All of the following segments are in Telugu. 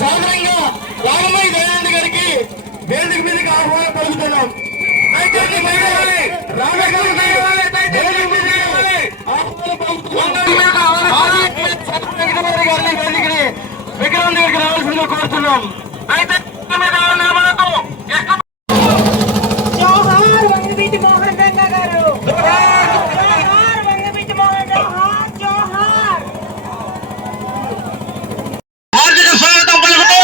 సాధారణంగా రామమయ్య దయానంద్ గారికి వేదిక మీదకి ఆహ్వానం పలుకుతున్నాం. విక్రాంత్ గారికి రావాల్సిందిగా కోరుతున్నాం. జోహార్ వంగవీటి మోహన్ రంగా గారు, జోహార్ వంగవీటి మోహన్ జోహార్ జోహార్. ఆర్థిక స్వాగతం పలుకుతూ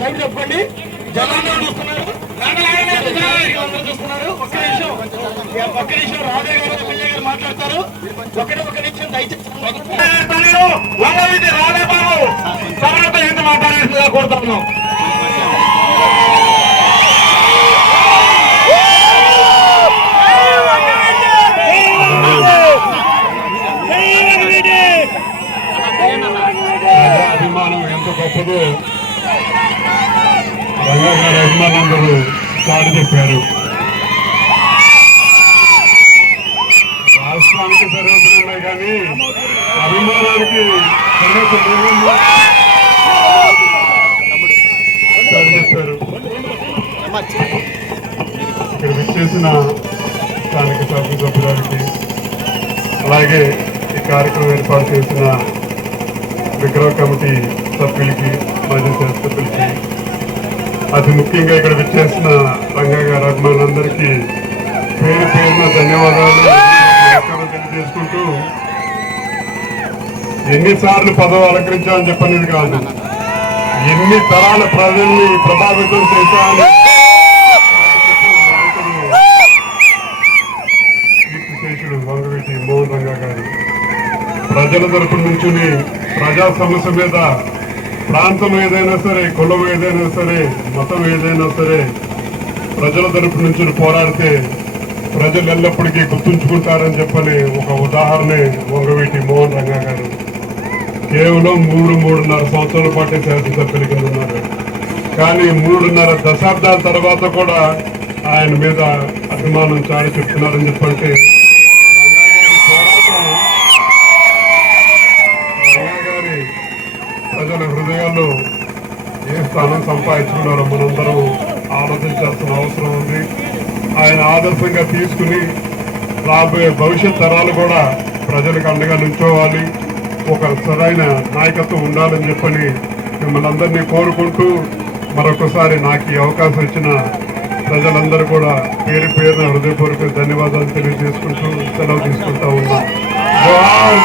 సైడ్ చెప్పండి. జనాలు చూస్తున్నారు, చూస్తున్నారు. ఒక్క నిమిషం రాజా గారు ఎమ్మెల్యే గారు మాట్లాడతారు. ఒక్క నిమిషం దయచేసి రాజాబాబు తర్వాత ఎంత మాట్లాడాల్సిందిగా కోరుతున్నాం. అభిమానం ఎంత గొప్పదో రంగా గారి అభిమానులందరూ చాటి చెప్పారు. రాష్ట్రానికి సరిహద్దులున్నాయి కానీ అభిమానానికి చాటి చెప్పారు. ఇక్కడ విచ్చేసిన స్థానిక శాసనసభ్యులకి అలాగే ఈ కార్యక్రమం ఏర్పాటు చేసిన విగ్రహ కమిటీ సభ్యులకి, మాజీ శాసనసభ్యులకి, అతి ముఖ్యంగా ఇక్కడ విచ్చేసిన రంగా గారి అభిమానులందరికీ పేరు పేరున ధన్యవాదాలు తెలియజేసుకుంటూ, ఎన్నిసార్లు పదవి అలంకరించామని చెప్పనేది కాదు, ఎన్ని తరాల ప్రజల్ని ప్రభావితం చేశామని కీర్తిశేషుడు వంగవీటి మోహన్ రంగా గారు ప్రజల తరపు నుంచి ప్రజా సమస్య మీద, ప్రాంతం ఏదైనా సరే, కులం ఏదైనా సరే, మతం ఏదైనా సరే, ప్రజల తరపు నుంచి పోరాడితే ప్రజలు ఎల్లప్పటికీ గుర్తుంచుకుంటారని చెప్పని ఒక ఉదాహరణే వంగవీటి మోహన్ రంగా గారు. కేవలం 3.5 సంవత్సరాల పాటు శాసనసభ్యులుగా ఉన్నారు. కానీ 3.5 దశాబ్దాల తర్వాత కూడా ఆయన మీద అభిమానం చాటి చెప్తున్నారని చెప్పంటే ప్రజల హృదయాల్లో ఏ స్థానం సంపాదించుకున్నారో మనందరం ఆలోచించాల్సిన అవసరం ఉంది. ఆయన ఆదర్శంగా తీసుకుని రాబోయే భవిష్యత్ తరాలు కూడా ప్రజలకు అండగా నిల్చోవాలి, ఒక సరైన నాయకత్వం ఉండాలని చెప్పని మిమ్మల్ని అందరినీ కోరుకుంటూ, మరొకసారి నాకు ఈ అవకాశం ఇచ్చిన ప్రజలందరూ కూడా పేరు పేరున హృదయపూర్వక ధన్యవాదాలు తెలియజేసుకుంటూ సెలవు తీసుకుంటా ఉన్నా. జోహార్.